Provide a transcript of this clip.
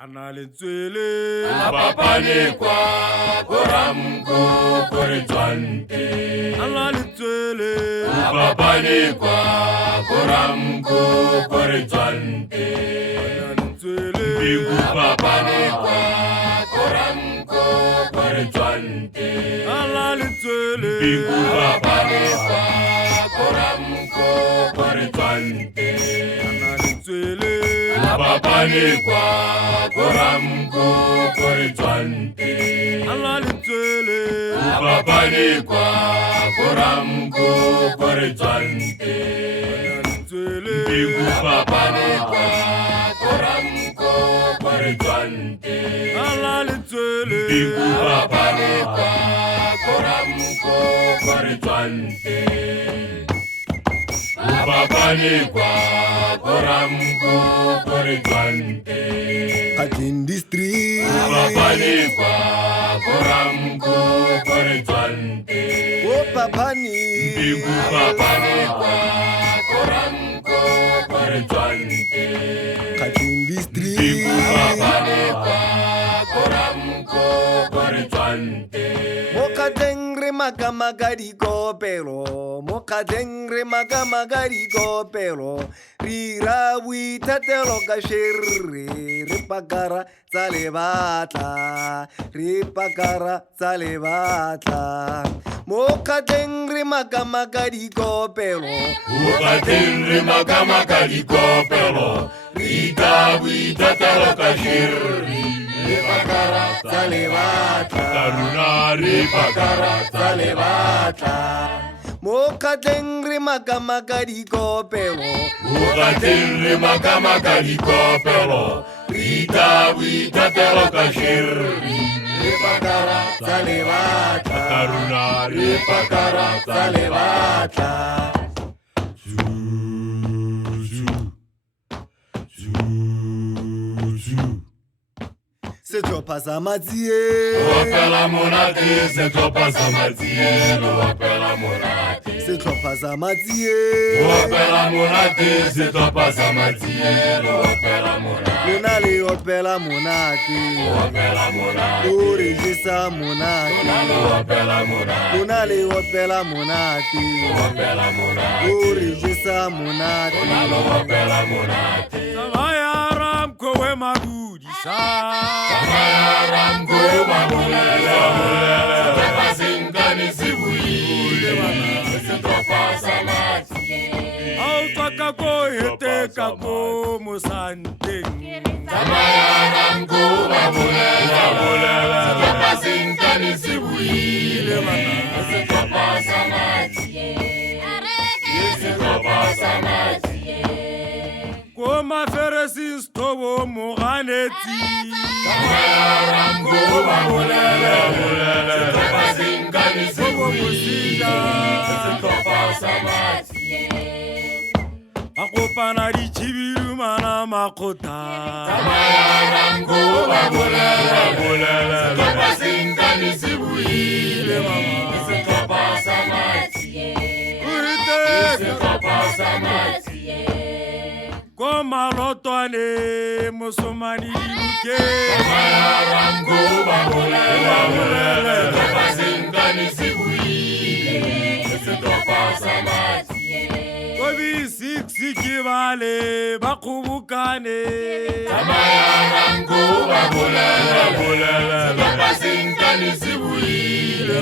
Analetswele Apapane kwa koramko koritwante. Analetswele Apapane kwa koramko koritwante. Analetswele Bigu papane kwa koramko koritwante. Analetswele Bigu papane kwa koramko koritwante. Analetswele Apapane kwa koramko koritwante. Analetswele Apapane kwa koramko koritwante. Analetswele Bigu papane kwa koramko koritwante. Analetswele Bigu papane kwa koramko koritwante. Apapane kwa koramko koritwante. Industry Apapane kwa koramko koritwante. Papani Bigu papane kwa koramko koritwante. Industry Bigu papane kwa koramko koritwante. Mokatengre makamagari kopelo Mokatengre makamagari kopelo Rira witatelo kashiri Ripakara tsalebata Ripakara tsalebata Mokatengre makamagari kopelo Ukatenre makamaka kopelo. Rita wita taloka shiri. Ripakara tsalebata taruna ripakara. Tsalebata Mokatengre makamagari kopelo Ukatenre makamaka kopelo. Rita wita taloka shiri. Ripakara Tsalebata taruna ripakara. Tsalebata Setropa Samatie Wapela monate, setropa samatielo, wapela monate. Setropa Samatie Wapela monate, setropa samatielo, wapela monate. Lunale opela monate Wapela monate, Urejisa monate wapela monate. Lunale opela monate Wapela monate, Urejisa monate wapela monate. Samayaram kowe magudisa Amayaram kwe mabulela, setropa singani sibuile, setropa samatielo. Autaka ko heteka ko musanteng Amayaram kwe mabulela, setropa singani sibuile, setropa samatielo. Setropa samatielo. Ko maferesi stobo moganeti Amayaram kwe mabulela, setropa singani sibuile, setropa samatielo. Akopana di chibiru mana makota Amayaram kwe mabulela, setropa singani sibuile, setropa samatielo. Urite Setropa samatielo. ko malotwane musumani luke Amayaram kwe mabulela, setropa singani sibuile, setropa samatielo. ko bi siksi kibale bakubukane Amayaram kwe mabulela, setropa singani sibuile,